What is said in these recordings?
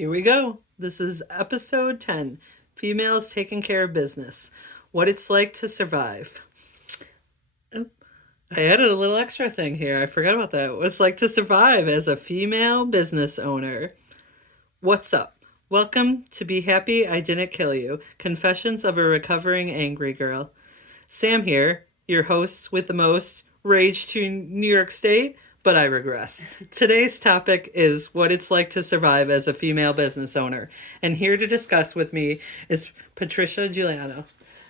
Here we go. This is episode 10, Females Taking Care of Business, What It's Like to Survive. Oh, I added a little extra thing here. I forgot about that. What it's like to survive as a female business owner. What's up? Welcome to Be Happy I Didn't Kill You, Confessions of a Recovering Angry Girl. Sam here, your host with the most rage to New York State, but I regress. Today's topic is what it's like to survive as a female business owner. And here to discuss with me is Patricia Juliano.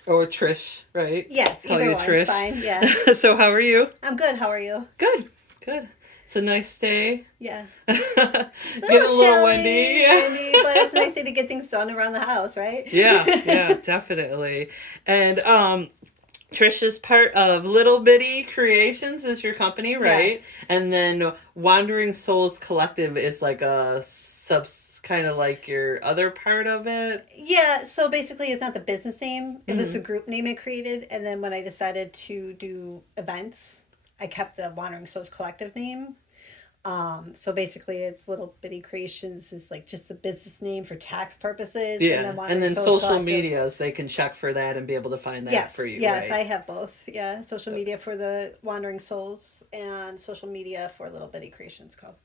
Or Trish, right? Yes, Call either you one's Trish. fine, yeah. So how are you? I'm good, how are you? Good. It's a nice day. Yeah. Getting a little windy. But it's a nice day to get things done around the house, right? Yeah, definitely. And Trish is part of Little Bitty Creations is your company, right? Yes. And then Wandering Souls Collective is like a kind of like your other part of it. Yeah, so basically it's not the business name. It was the group name I created. And then when I decided to do events, I kept the Wandering Souls Collective name. So basically it's Little Bitty Creations is like just the business name for tax purposes. Yeah, and then Souls social Collective. medias, they can check for that and be able to find that for you, Yes, right? I have both. Yeah, social media for the Wandering Souls and social media for Little Bitty Creations Co.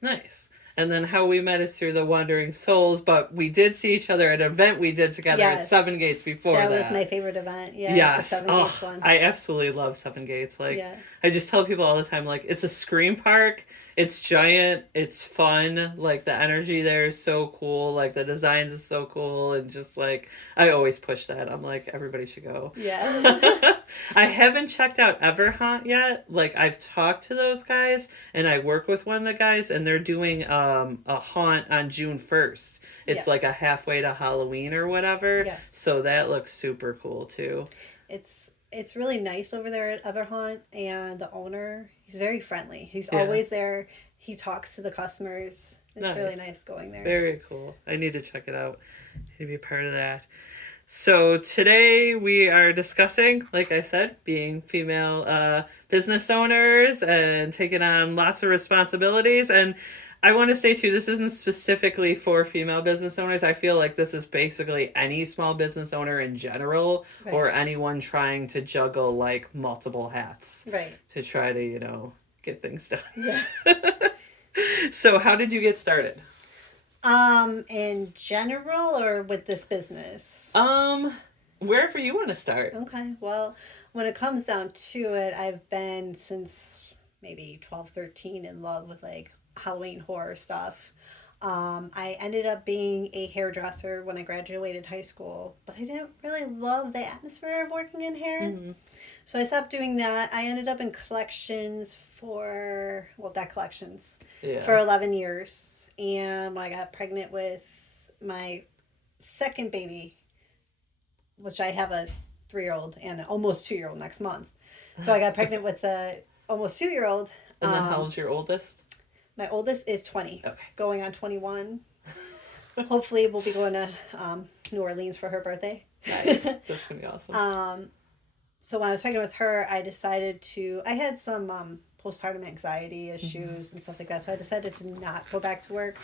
Nice. And then how we met is through the Wandering Souls, but we did see each other at an event we did together at Seven Gates before that. That was my favorite event. Yeah, yes. The Seven Gates one. I absolutely love Seven Gates. Like, I just tell people all the time, like, it's a scream park. It's giant. It's fun. Like, the energy there is so cool. Like, the designs is so cool. And just, like, I always push that. I'm like, everybody should go. Yeah. I haven't checked out Everhaunt yet. Like, I've talked to those guys, and I work with one of the guys, and they're doing a haunt on June 1st. It's like a halfway to Halloween or whatever. Yes. So that looks super cool, too. It's really nice over there at Everhaunt, and the owner, he's very friendly. He's always there. He talks to the customers. It's really nice going there. Very cool. I need to check it out. I need to be part of that. So today we are discussing, like I said, being female business owners and taking on lots of responsibilities. And I want to say, too, this isn't specifically for female business owners. I feel like this is basically any small business owner in general, or anyone trying to juggle, like, multiple hats. Right. To try to, get things done. Yeah. So how did you get started? In general or with this business? Wherever you want to start. Okay. Well, when it comes down to it, I've been since maybe 12, 13 in love with, like, Halloween horror stuff. I ended up being a hairdresser when I graduated high school, but I didn't really love the atmosphere of working in hair. Mm-hmm. So I stopped doing that. I ended up in collections for 11 years. And when I got pregnant with my second baby, which I have a 3-year-old and an almost 2-year-old next month. So I got pregnant with the almost 2-year-old. And then how old's your oldest? My oldest is 20, okay. Going on 21. Hopefully we'll be going to New Orleans for her birthday. Nice. That's going to be awesome. So when I was pregnant with her, I had some postpartum anxiety issues and stuff like that. So I decided to not go back to work.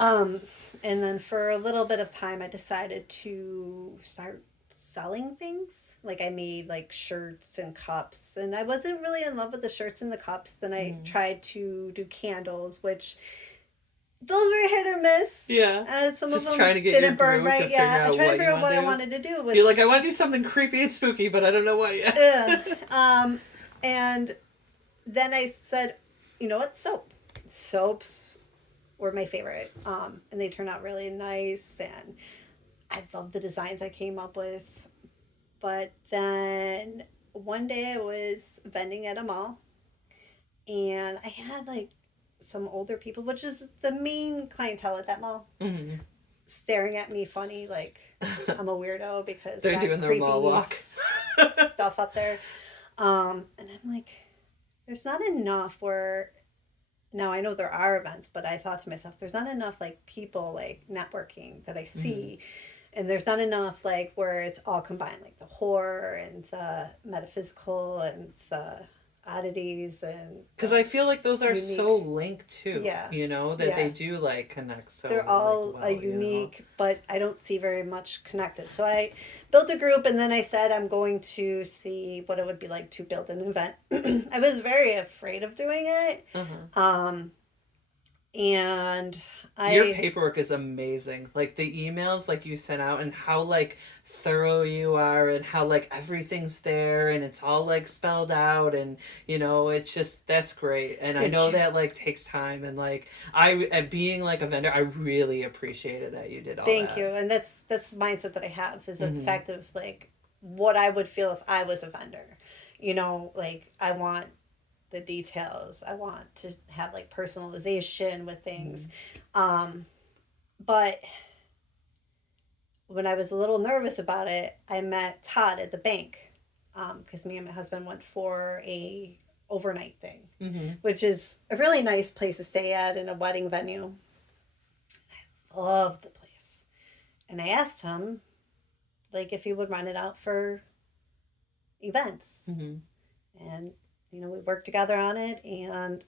And then for a little bit of time, I decided to start selling things. Like I made like shirts and cups, and I wasn't really in love with the shirts and the cups. Then I tried to do candles, which those were hit or miss. Yeah. Some just of them trying to get didn't burn right. Yeah, I tried to figure out what I wanted to do. You're like, I want to do something creepy and spooky, but I don't know what yet. Yeah. And then I said, you know what, soaps were my favorite. And they turned out really nice, and I loved the designs I came up with. But then one day I was vending at a mall, and I had like some older people, which is the main clientele at that mall, staring at me funny, like I'm a weirdo because they're doing their mall walk stuff up there. And I'm like, there's not enough where, now I know there are events, but I thought to myself, there's not enough like people like networking that I see. And there's not enough like where it's all combined, like the horror and the metaphysical and the oddities and Because I feel like those are so unique. linked too, Yeah, that they yeah. do like connect They're so like all a well. unique, but I don't see very much connected. So I built a group, and then I said I'm going to see what it would be like to build an event. I was very afraid of doing it, Uh-huh. um, and Your I paperwork is amazing. Like the emails like you sent out and how like thorough you are and how like everything's there and it's all like spelled out and it's just that's great. And I thank know you, that like takes time and like I at being like a vendor, I really appreciated that you did all thank that. you, and that's the mindset that I have is that the Mhm. fact of like what I would feel if I was a vendor. Like I want the details. I want to have like personalization with things. Mhm. Um, but when I was a little nervous about it, I met Todd at the bank because me and my husband went for a overnight thing, Mhm. which is a really nice place to stay at in a wedding venue. Love the place, and I asked him like if he would run it out for events, Mhm. and we worked together on it, and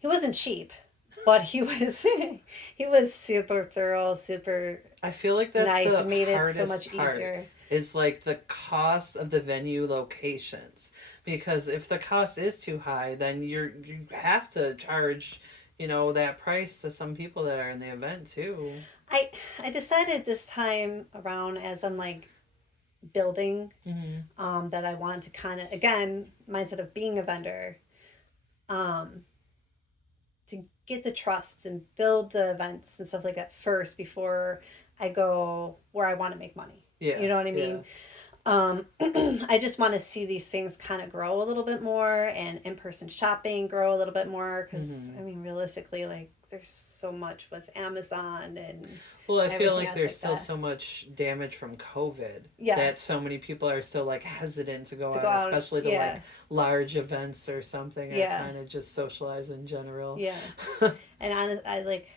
he wasn't cheap, but he was he was super thorough, super I feel like that's nice. It the made it so hardest much part easier. is like the cost of the venue locations. Because if the cost is too high, then you have to charge, that price to some people that are in the event too. I I decided this time around as I'm like building Mhm. that I want to kind of again mindset of being a vendor um, to get the trusts and build the events and stuff like that first before I go where I want to make money. Yeah. You know what I Yeah. mean? I just want to see these things kind of grow a little bit more and in person shopping grow a little bit more because, I Mhm. mean, realistically, like, there's so much with Amazon and Well, I feel everything like else there's like still that. so much damage from COVID Yeah, that so many people are still like hesitant to go to go out, out. especially to Yeah, like large events or something, or yeah, kind of just socialize in general. yeah. And I like,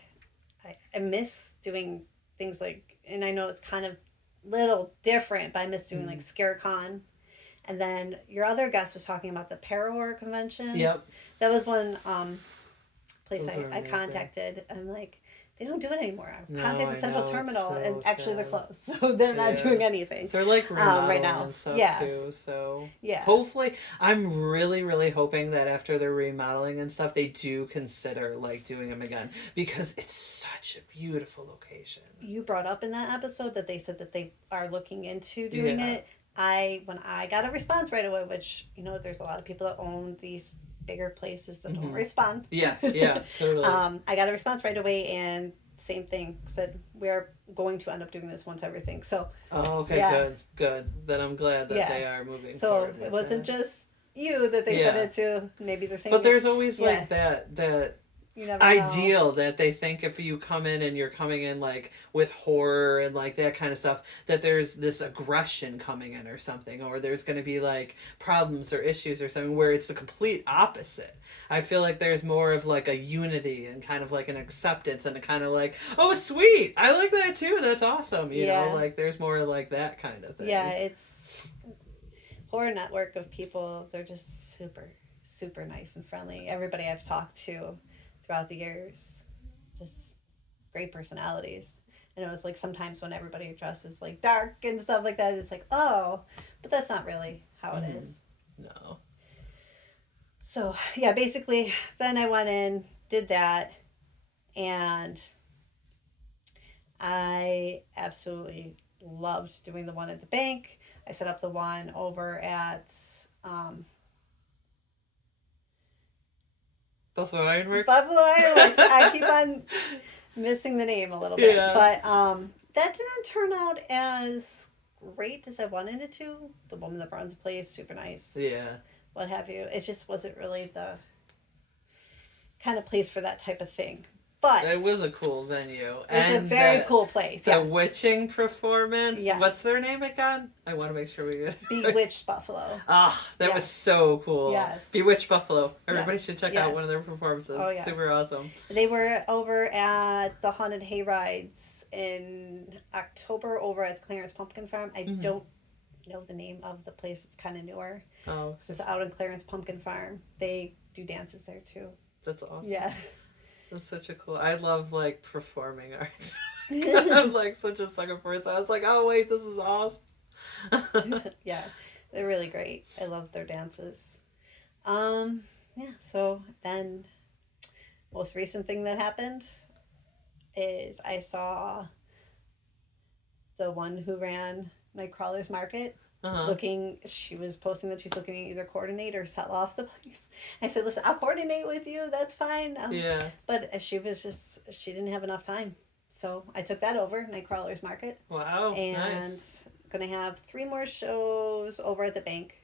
I miss doing things like, and I know it's kind of little different, but I miss doing like Mhm. ScareCon. And then your other guest was talking about the Para Horror Convention. Yep. That was one place Those I, are I amazing. contacted. I'm like, they don't do it anymore. I No, contacted I Central know. It's Terminal, and so actually they're sad. closed, so they're not Yeah. doing anything They're like right remodeling now. and stuff Yeah, too. So yeah. hopefully, I'm really, really hoping that after they're remodeling and stuff, they do consider like doing them again because it's such a beautiful location. You brought up in that episode that they said that they are looking into doing Yeah. it. When I got a response right away, which there's a lot of people that own these bigger places that don't Hmm. respond. Yeah. Yeah. Totally. I got a response right away, and same thing said we're going to end up doing this once everything. So Oh, okay. yeah, Good. Good. Then I'm glad that yeah. they are moving So forward it with wasn't that. just you that they said Yeah. it to. Maybe they're But saying, there's always yeah, like that you never know. ideal that they think if you come in and you're coming in like with horror and like that kind of stuff that there's this aggression coming in or something or there's going to be like problems or issues or something where it's the complete opposite. I feel like there's more of like a unity and kind of like an acceptance and a kind of like, oh sweet, I like that too, that's awesome, Yeah, like there's more like that kind of yeah. thing. It's horror network of people. They're just super, super nice and friendly. Everybody I've talked to throughout the years, just great personalities. And it was like sometimes when everybody dresses like dark and stuff like that, it's like, oh, but that's not really how it is. Mm-hmm. No. So, yeah, basically, then I went in, did that, and I absolutely loved doing the one at the bank. I set up the one over at um, Buffalo Ironworks. Buffalo Ironworks. I keep on missing the name a little bit, Yeah. but that didn't turn out as great as I wanted it to. The woman that runs the place, super nice, Yeah. what have you. It just wasn't really the kind of place for that type of thing. But It was a cool venue. it's a And very cool place. the Yes, witching performance. yes. What's their name again? I want to make sure we get it. Bewitched Buffalo. Ah, that was Yes, so cool. yes, Bewitched Buffalo. yes, Everybody should check out yes. one of their performances. Oh yes. Super awesome. They were over at the Haunted Hayrides in October over at the Clarence Pumpkin Farm. I Hmm. don't know the name of the place. It's kind of newer. Oh, It's just out in Clarence Pumpkin Farm. They do dances there too. that's awesome. Yeah. That's such a cool. I love like performing arts. I'm like such a sucker for it. So I was like, oh wait, this is awesome. Yeah, they're really great. I love their dances. Um, yeah, so then most recent thing that happened is I saw the one who ran Nightcrawler's Market Uh-huh. looking, she was posting that she's looking to either coordinate or sell off the place. I said, listen, I'll coordinate with you, that's fine. Yeah. But she was just, she didn't have enough time. So I took that over, Nightcrawler's Market, Wow. and Nice. gonna have 3 more shows over at the bank.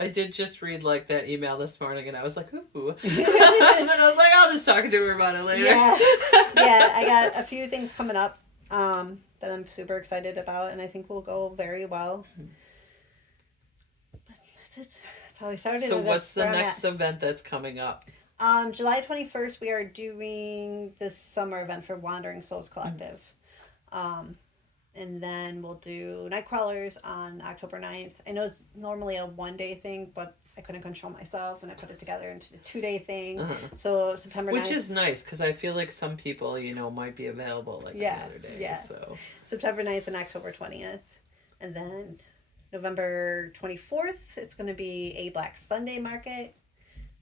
I did just read like that email this morning, and I was like, ooh. And then I was like, I'll just talk to her about it later. Yeah, yeah. I got a few things coming up that I'm super excited about, and I think will go very well. But that's it. That's how I started. So and what's that's the where I'm next at. event that's coming up? July 21st, we are doing this summer event for Wandering Souls Collective. Um, and then we'll do Nightcrawlers on October 9th. I know it's normally a 1 day thing, but I couldn't control myself and I put it together into a 2 day thing. Uh-huh. So September 9th. Which is nice because I feel like some people, might be available like Yeah, another day. yeah. So September 9th and October 20th. And then November 24th, it's going to be a Black Sunday market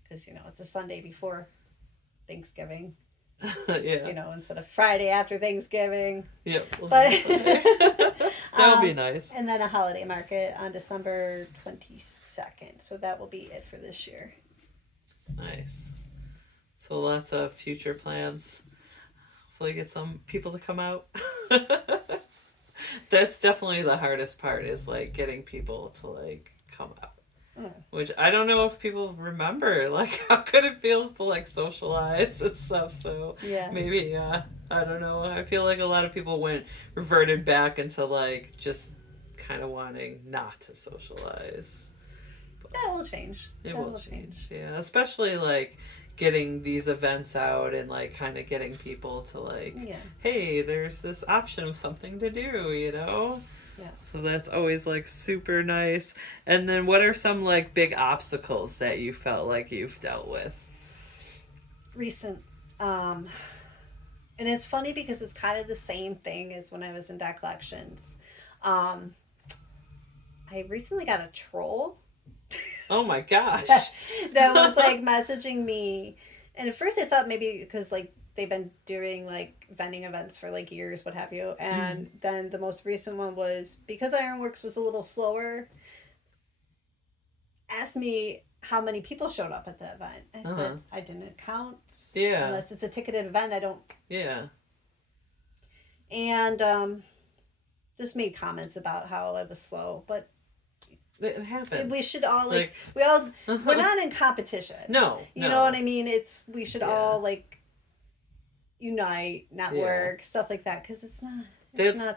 because, it's a Sunday before Thanksgiving, yeah. instead of Friday after Thanksgiving. Yep. But That would be nice. And then a holiday market on December 22nd. So that will be it for this year. Nice. So lots of future plans. Hopefully get some people to come out. That's definitely the hardest part is like getting people to like come out. Mm. Which I don't know if people remember like how good it feels to like socialize and stuff. So Yeah. maybe I don't know. I feel like a lot of people reverted back into like just kind of wanting not to socialize. That will change. It That will change. Yeah, especially like getting these events out and like kind of getting people to like, Yeah. hey, there's this option of something to do. Yeah. So that's always like super nice. And then what are some like big obstacles that you felt like you've dealt with? Recent. And it's funny because it's kind of the same thing as when I was in debt collections. I recently got a troll. Oh my gosh. That was like messaging me, and at first I thought maybe because like they've been doing like vending events for like years, what have you, and then the most recent one was because Ironworks was a little slower, asked me how many people showed up at the event. I said I didn't count. Yeah. Unless it's a ticketed event, I don't. Yeah. And just made comments about how I was slow, but it happens. we should all we're not in competition. No. You know what I mean? We should all like unite, network, stuff like that, because it's not.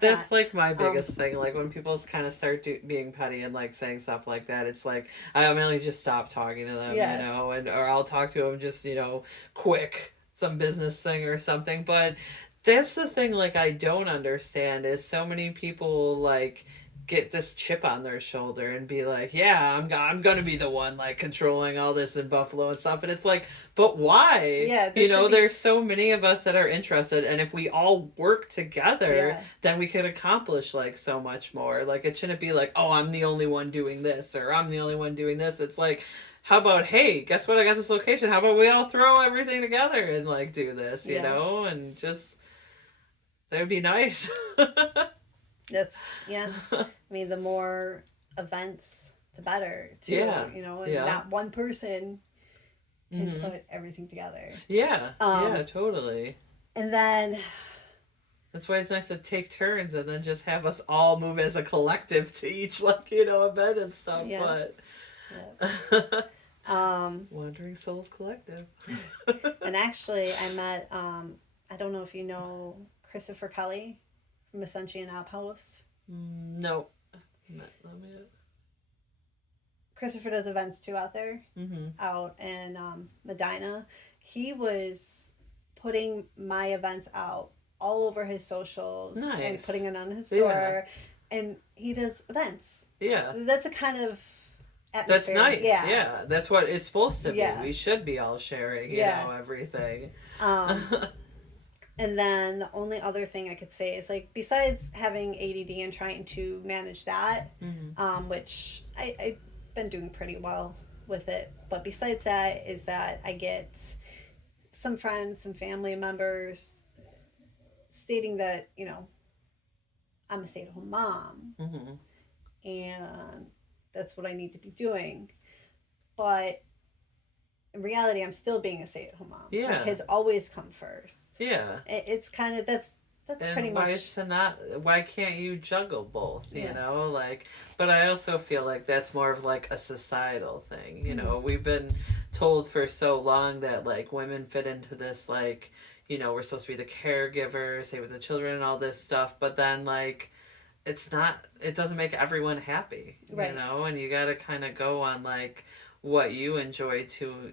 That's like my biggest thing. Like when people kind of start being petty and like saying stuff like that, it's like I immediately just stop talking to them, or I'll talk to them just quick, some business thing or something. But that's the thing. Like I don't understand is so many people like get this chip on their shoulder and be like, yeah, I'm gonna be the one like controlling all this in Buffalo and stuff, and it's like, but why? Yeah, there's so many of us that are interested, and if we all work together, then we could accomplish like so much more. Like it shouldn't be like, oh, I'm the only one doing this or I'm the only one doing this. It's like, how about, hey, guess what? I got this location. How about we all throw everything together and like do this, and just that would be nice. That's I mean, the more events, the better too. And not one person can put everything together. Yeah. Totally. And then that's why it's nice to take turns and then just have us all move as a collective to each event and stuff. But Wandering Souls Collective. And actually I met I don't know if you know Christopher Kelly from Ascension Outpost. No. Not yet. Christopher does events too out there, out in Medina. He was putting my events out all over his socials and putting it on his store, and he does events. Yeah. That's a kind of That's atmosphere. nice. Yeah. Yeah. That's what it's supposed to be. Yeah. We should be all sharing, Yeah. everything. Um, and then the only other thing I could say is like, besides having ADD and trying to manage that, Hmm. which I've been doing pretty well with it. But besides that, is that I get some friends, some family members stating that, I'm a stay at home mom Hmm. and that's what I need to be doing. But in reality, I'm still being a stay at home mom. My Yeah. kids always come first. Yeah. It's kind of that's pretty And much why can't you juggle both, yeah. like, but I also feel like that's more of like a societal thing, Mm-hmm. we've been told for so long that like women fit into this, like, we're supposed to be the caregivers, stay with the children and all this stuff, but then like it doesn't make everyone happy, Right. and you got to kind of go on like what you enjoy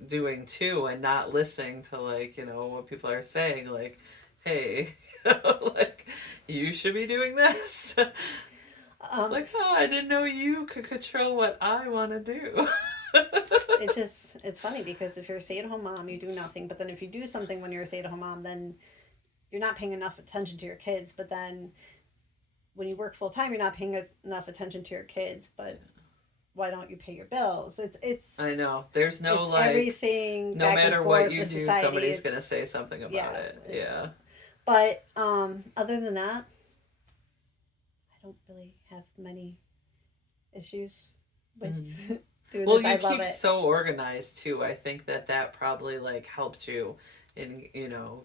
doing too, and not listening to like what people are saying, like, hey, like, you should be doing this. It's Um, like, oh, I didn't know you could control what I want to do. it's funny because if you're a stay at home mom, you do nothing. But then if you do something when you're a stay at home mom, then you're not paying enough attention to your kids. But then when you work full time, you're not paying enough attention to your kids. But why don't you pay your bills? I know. There's no It's like, everything no back and matter what forth you with do, society. somebody's gonna say It's something about yeah. it. Yeah. But other than that, I don't really have many issues with Mm-hmm. doing Well, this. I you love keep it. so organized too. I think that probably like helped you in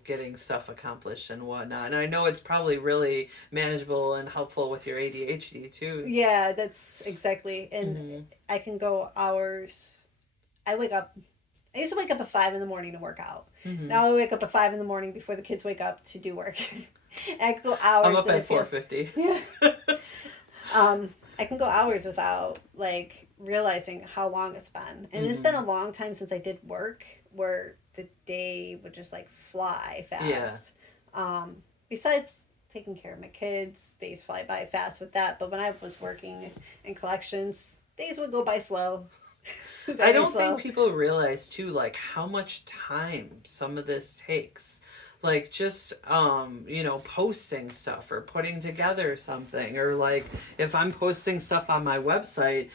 getting stuff accomplished and whatnot. And I know it's probably really manageable and helpful with your ADHD too. Yeah, that's exactly. And Mm-hmm. I can go hours. I wake up. I used to wake up at 5 in the morning to work out. Mm-hmm. Now I wake up at 5 in the morning before the kids wake up to do work. And I can go I'm hours, up and at it feels 4:50. yeah. I can go hours without like realizing how long it's been, and it's been Mm-hmm. a long time since I did work where the day would just like fly Yeah. fast. Besides taking care of my kids, days fly by fast with that. But when I was working in collections, days would go by slow, I very don't think slow. people realize too like how much time some of this takes. Like just posting stuff or putting together something, or like if I'm posting stuff on my website,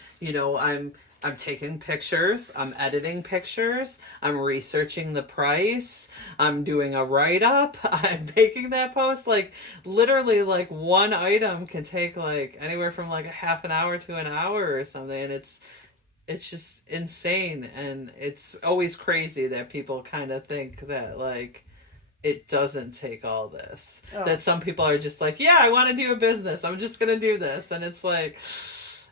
I'm taking pictures, I'm editing pictures, I'm researching the price, I'm doing a write up, I'm making that post. Like literally like one item can take like anywhere from like a half an hour to an hour or something, and it's just insane, and it's always crazy that people kind of think that like it doesn't take all this, Oh that some people are just like, yeah, I want to do a business, I'm just gonna do this, and it's like,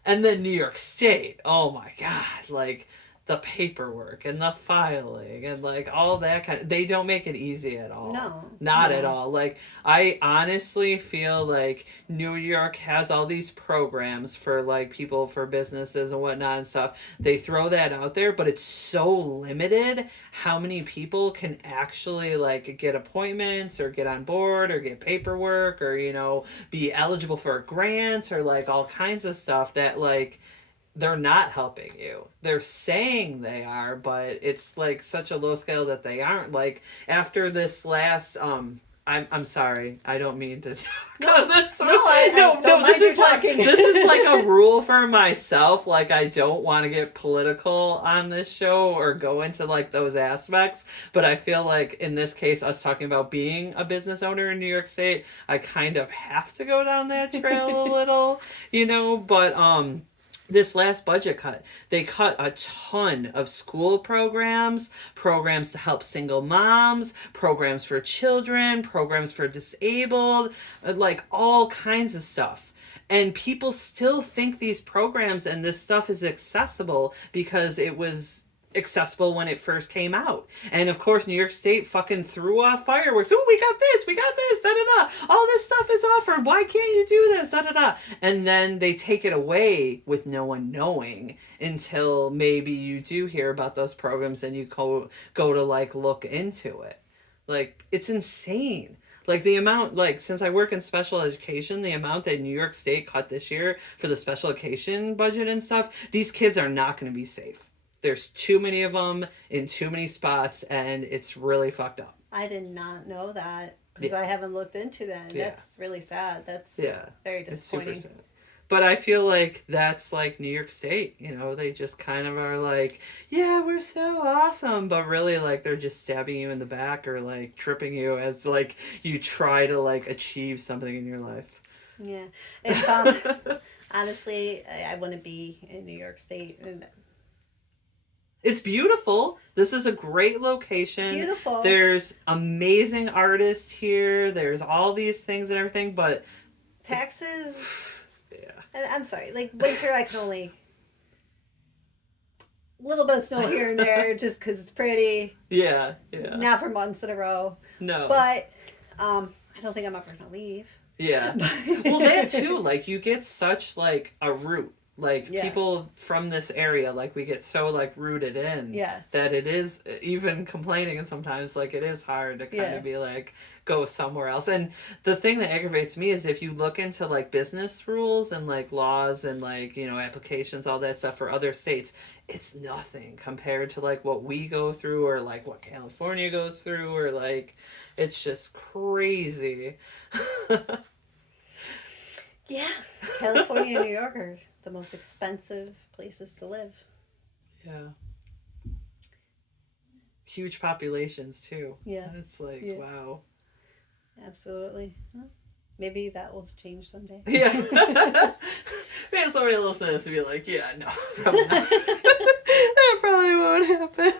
and then New York State, oh my god, like the paperwork and the filing and like all that kind of, they don't make it easy at all. no, Not at no. all. Like I honestly feel like New York has all these programs for like people, for businesses and whatnot and stuff. They throw that out there, but it's so limited how many people can actually like get appointments or get on board or get paperwork or be eligible for grants or like all kinds of stuff, that like they're not helping you. They're saying they are, but it's like such a low scale that they aren't. Like after this last I'm sorry. I don't mean to talk on No, this no, one. I No, don't no, mind you talking. this is like a rule for myself. Like I don't want to get political on this show or go into like those aspects, but I feel like in this case, us talking about being a business owner in New York State, I kind of have to go down that trail a little, but this last budget cut, they cut a ton of school programs to help single moms, programs for children, programs for disabled, like all kinds of stuff. And people still think these programs and this stuff is accessible because it was accessible when it first came out. And of course, New York State fucking threw off fireworks. Oh, we got this, da da da. All this stuff is offered. Why can't you do this, da da da? And then they take it away with no one knowing until maybe you do hear about those programs and you go to like look into it. Like it's insane. Like the amount, like since I work in special education, the amount that New York State cut this year for the special education budget and stuff, these kids are not going to be safe. There's too many of them in too many spots, and it's really fucked up. I did not know that because Yeah. I haven't looked into that. Yeah. That's really sad. That's Yeah. very It's super disappointing. sad. But I feel like that's like New York State, you know, they just kind of are like, yeah, we're so awesome, but really like they're just stabbing you in the back or like tripping you as like you try to like achieve something in your life. Yeah. If honestly, I wouldn't be in New York State. And It's beautiful. This is a great location. beautiful. There's amazing artists here. There's all these things and everything, but Taxes. yeah. And I'm sorry. Like winter, I can only a little bit of snow here and there, just because it's pretty. Yeah, yeah. Not for months in a row. No. But I don't think I'm ever gonna leave. Yeah. Well, that too, like you get such like a root. Like Yeah. people from this area, like we get so like rooted in Yeah. that it is even complaining and sometimes like it is hard to kind Yeah. of be like go somewhere else. And the thing that aggravates me is if you look into like business rules and like laws and like, you know, applications, all that stuff for other states, it's nothing compared to like what we go through or like what California goes through or like it's just crazy. Yeah. California and New York are the most expensive places to live. Yeah. Huge populations too. Yeah. It's like, Yeah. wow. Absolutely. Well, maybe that will change someday. Yeah. Maybe somebody will listen to this and be like, yeah, no, probably not. That probably won't happen.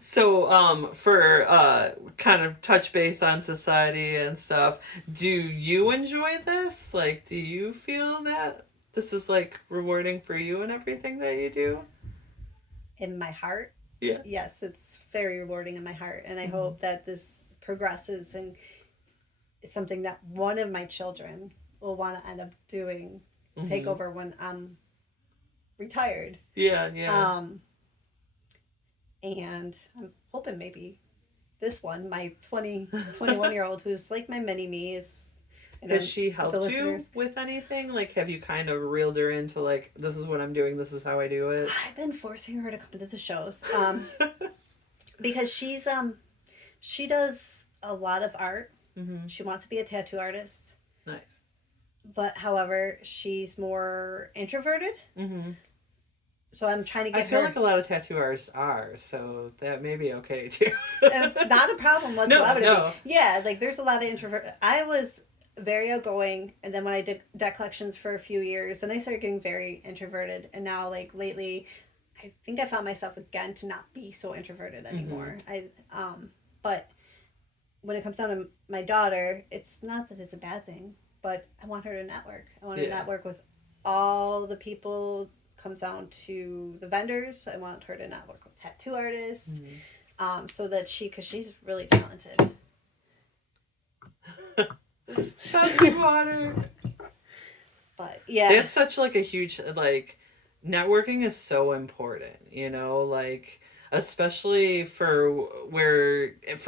So, for kind of touch base on society and stuff, do you enjoy this? Like, do you feel that this is like rewarding for you and everything that you do? In my heart, Yeah. yes, it's very rewarding in my heart. And I Mhm. hope that this progresses and it's something that one of my children will want to end up doing, take Mhm. over when I'm retired. Yeah, yeah. And I'm hoping maybe this one, my 21-year-old, who's like my mini me, is, you know, Has she with the helped you listeners. with anything? Like, have you kind of reeled her into like, this is what I'm doing, this is how I do it? I've been forcing her to come to the shows, because she does a lot of art. Mm-hmm. She wants to be a tattoo artist, Nice. but however, she's more introverted. Mm-hmm. So I'm trying to I get feel her. like a lot of tattoo artists are, so that may be okay too. And it's not a problem whatsoever. No, to no. me. Yeah, like there's a lot of introvert. I was very outgoing, and then when I did debt collections for a few years, then I started getting very introverted. And now, like lately, I think I found myself again to not be so introverted anymore. But when it comes down to my daughter, it's not that it's a bad thing, but I want her to network. I want her to Yeah. network with all the people. Comes down to the vendors. I want her to network with tattoo artists. Mhm. So that because she's really talented. Oops. That's water. But yeah, It's such like a huge like networking is so important, you know, like especially for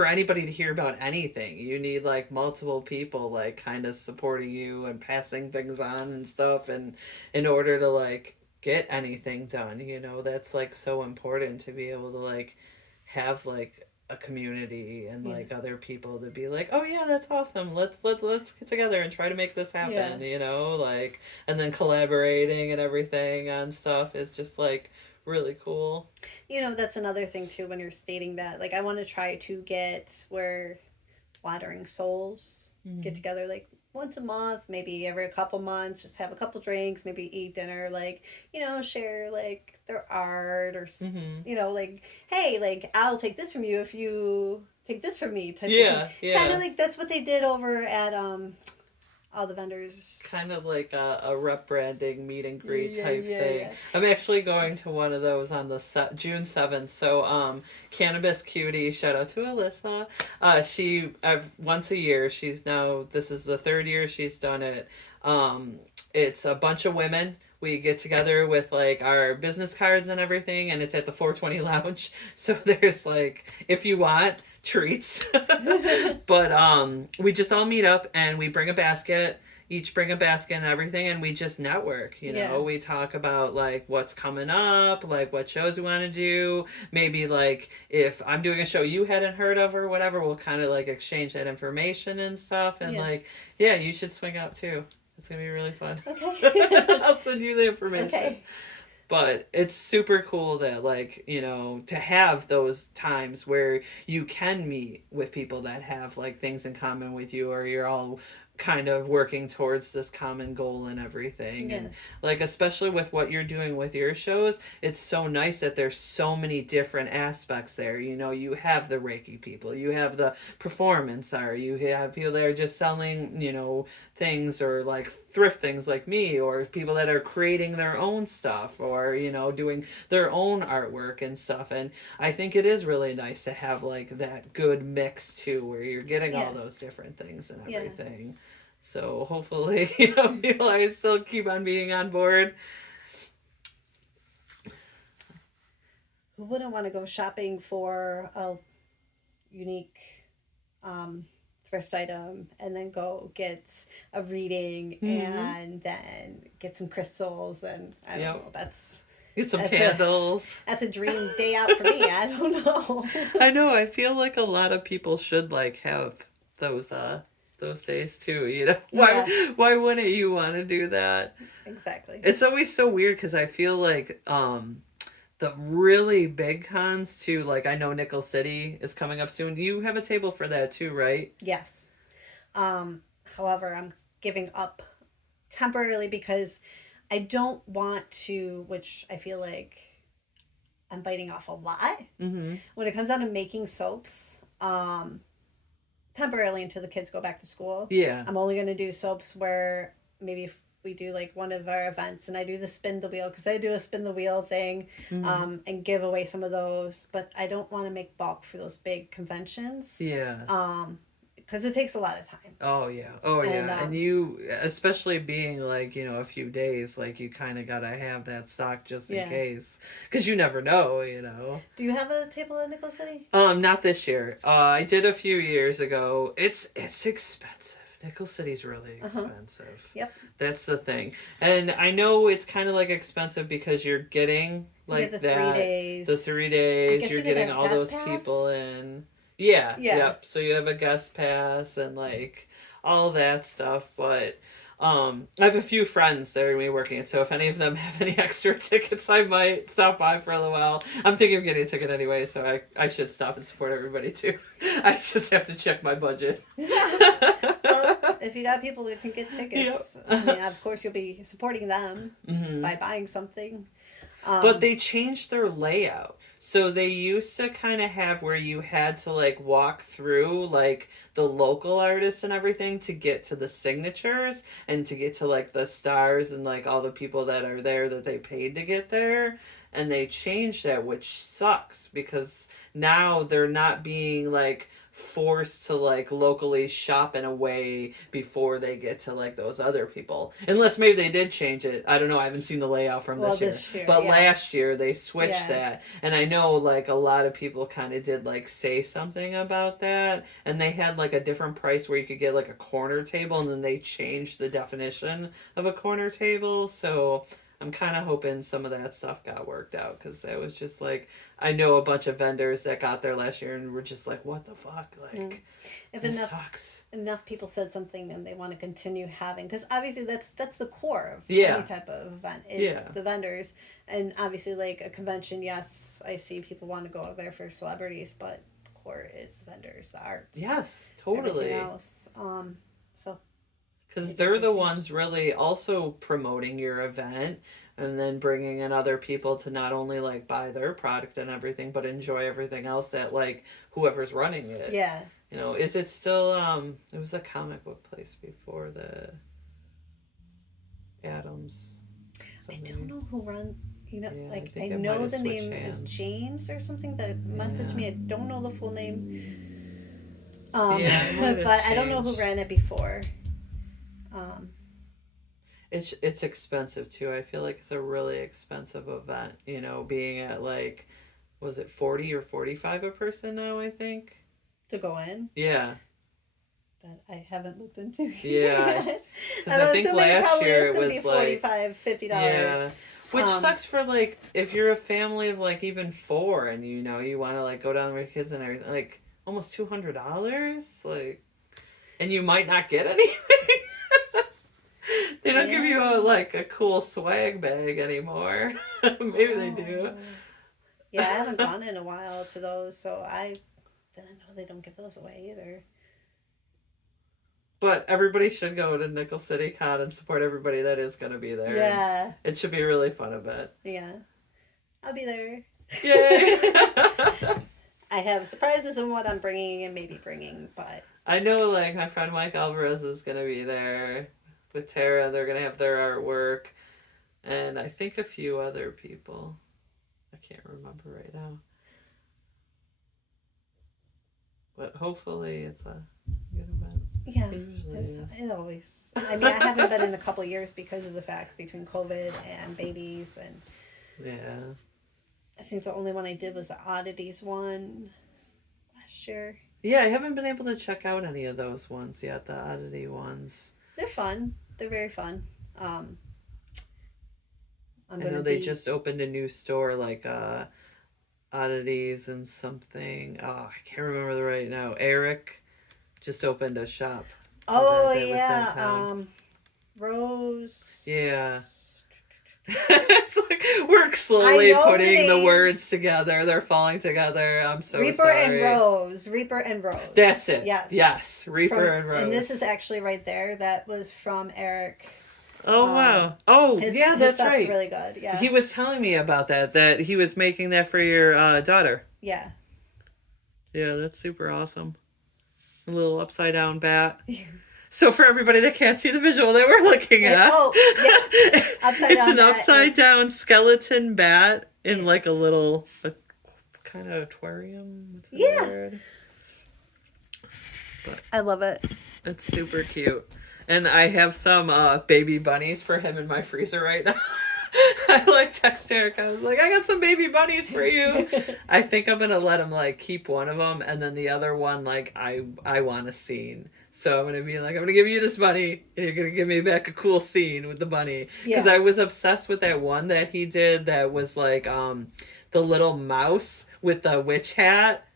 anybody to hear about anything, you need like multiple people like kind of supporting you and passing things on and stuff and in order to like get anything done, you know, that's like so important to be able to like have like a community and Yeah. like other people to be like, oh yeah, that's awesome, let's get together and try to make this happen, you know, like, and then collaborating and everything on stuff is just like really cool. you know, that's another thing too when you're stating that. Like I want to try to get where Wandering Souls get together like once a month, maybe every a couple months, just have a couple drinks, maybe eat dinner, like, you know, share like their art or Mm-hmm. you know, like, hey, like I'll take this from you if you take this from me type Yeah, of thing. yeah. Kind of like that's what they did over at all the vendors. Kind of like a rep branding meet and greet type Yeah, thing. yeah. I'm actually going to one of those on the June 7th. So Cannabis Cutie, shout out to Alyssa. I've once a year. This is the third year she's done it. It's a bunch of women. We get together with like our business cards and everything, and it's at the 420 Lounge. So there's like, if you want treats. But we just all meet up and we bring a basket, each bring a basket and everything, and we just network. Yeah. We talk about like what's coming up, like what shows we want to do. Maybe like if I'm doing a show you hadn't heard of or whatever, we'll kind of like exchange that information and stuff. And Yeah. like, yeah, you should swing out too. It's gonna be really fun. Okay. I'll send you the information. Okay. But it's super cool that like to have those times where you can meet with people that have like things in common with you, or you're all kind of working towards this common goal and everything. Yeah. And like especially with what you're doing with your shows, it's so nice that there's so many different aspects there. You have the Reiki people, you have the performance art, you have people that are just selling things, or like thrift things like me, or people that are creating their own stuff, or doing their own artwork and stuff. And I think it is really nice to have like that good mix too, where you're getting all Yeah. those different things and Yeah. everything. So hopefully people I still keep on being on board. Who wouldn't want to go shopping for a unique thrift item and then go get a reading Mm-hmm. and then get some crystals, and I don't Yep. know. That's Get some that's a candles. that's a dream day out for me. I don't know. I know, I feel like a lot of people should like have those days too. Yeah, Why wouldn't you want to do that? exactly. It's always so weird because I feel like the really big cons too, like I know Nickel City is coming up soon. You have a table for that too, right? Yes. However, I'm giving up temporarily because I don't want to, which I feel like I'm biting off a lot Mm-hmm. when it comes down to making soaps. Temporarily until the kids go back to school. Yeah. I'm only going to do soaps where maybe if we do like one of our events and I do the spin the wheel, because I do a spin the wheel thing, Mm-hmm. and give away some of those. But I don't want to make bulk for those big conventions, Yeah. because it takes a lot of time. Oh yeah. Oh And yeah. And you, especially being like, a few days, like you kind of got to have that stock just in yeah. case, cuz you never know. Do you have a table in Nickel City? Not this year. I did a few years ago. It's expensive. Nickel City's really Uh huh. expensive. Yep. That's the thing. And I know it's kind of like expensive because you're getting You get like the that 3 days. the 3 I days, guess you're you get getting a all guest those pass. people in. Yeah, Yeah. yep. So you have a guest pass and like all that stuff, but I have a few friends that are gonna be working it, so if any of them have any extra tickets, I might stop by for a little while. I'm thinking of getting a ticket anyway, so I should stop and support everybody too. I just have to check my budget. Well, if you got people that can get Yep. tickets, I mean, of course you'll be supporting them Hmm. by buying something. But Um, they changed their layout. So they used to kind of have where you had to like walk through like the local artists and everything to get to the signatures and to get to like the stars and like all the people that are there that they paid to get there. And they changed that, which sucks because now they're not being like forced to like locally shop in a way before they get to like those other people. Unless maybe they did change it. I don't know. I haven't seen the layout from well, this year. this year, But yeah, last year they switched yeah, that. And I know like a lot of people kind of did like say something about that. And they had like a different price where you could get like a corner table, and then they changed the definition of a corner table. So I'm kind of hoping some of that stuff got worked out, because that was just like, I know a bunch of vendors that got there last year and were just like, what the fuck? mm. Like, If this enough sucks. enough people said something and they want to continue having, because obviously that's the core of Yeah. any type of event is Yeah. the vendors, and obviously like a convention, yes, I see people want to go there for celebrities, but the core is the vendors, the art, Yes, everything totally. else. So Because maybe they're they the change. ones really also promoting your event, and then bringing in other people to not only like buy their product and everything, but enjoy everything else that like whoever's running it. Yeah, Is it still it was a comic book place before the Adams I something. don't know who run. Yeah, I Like I think it might know have the switched name is hands. James or something that messaged Yeah. me. I don't know the full name. Yeah, it might have But I don't know who changed. ran it before. Um, It's expensive too. I feel like it's a really expensive event, being at like, was it 40 or 45 a person now, I think? to go in Yeah. that I haven't looked into Yeah. yet. Because I I'm think assuming it last probably year is it going to be was like, $45, $50. yeah. Which sucks for like, if you're a family of like even four and you want to like go down with kids and everything, like almost $200? Like, and you might not get anything. They don't give you Yeah. like a cool swag bag anymore. Maybe they do. Oh. Yeah, I haven't gone in a while to those, so I didn't know they don't give those away either. But everybody should go to Nickel City Con and support everybody that is going to be there. And Yeah. it should be a really fun event. Yeah. I'll be there. Yay! I have surprises in what I'm bringing and maybe bringing, but I know, like, my friend Mike Alvarez is going to be there with Tara. They're going to have their artwork. And I think a few other people. I can't remember right now. But hopefully it's a good event. yeah, It usually is. it always. I mean, I haven't been in a couple years because of the fact between COVID and babies, and Yeah. I think the only one I did was the oddities one last year. Yeah, I haven't been able to check out any of those ones yet, the oddity ones. They're fun. They're very fun. I'm I gonna know they be. just opened a new store, like oddities and something. Oh, I can't remember the right now. Eric just opened a shop. Oh that was yeah, downtown. Rose. Yeah. It's like we're I slowly know the putting the name. words together. They're falling together. I'm so Reaper sorry. and Rose. Reaper and Rose. That's it. Yes. Yes. Reaper and Rose. And this is actually right there. That was from Eric. Oh wow. Oh His, yeah, his that's stuff's right. really good. Yeah. He was telling me about that. That he was making that for your daughter. Yeah. Yeah, that's super awesome. A little upside down bat. So for everybody that can't see the visual that we're looking at, Upside it's down an bat upside down skeleton bat in Yes. like a little kind of aquarium. What's the Yeah. word? But I love it. it's super cute. And I have some baby bunnies for him in my freezer right now. I like text Eric. I was like, I got some baby bunnies for you. I think I'm gonna let him like keep one of them, and then the other one like I want a scene. So I'm gonna be like, I'm gonna give you this bunny, and you're gonna give me back a cool scene with the bunny. Because Yeah. I was obsessed with that one that he did that was like the little mouse with the witch hat.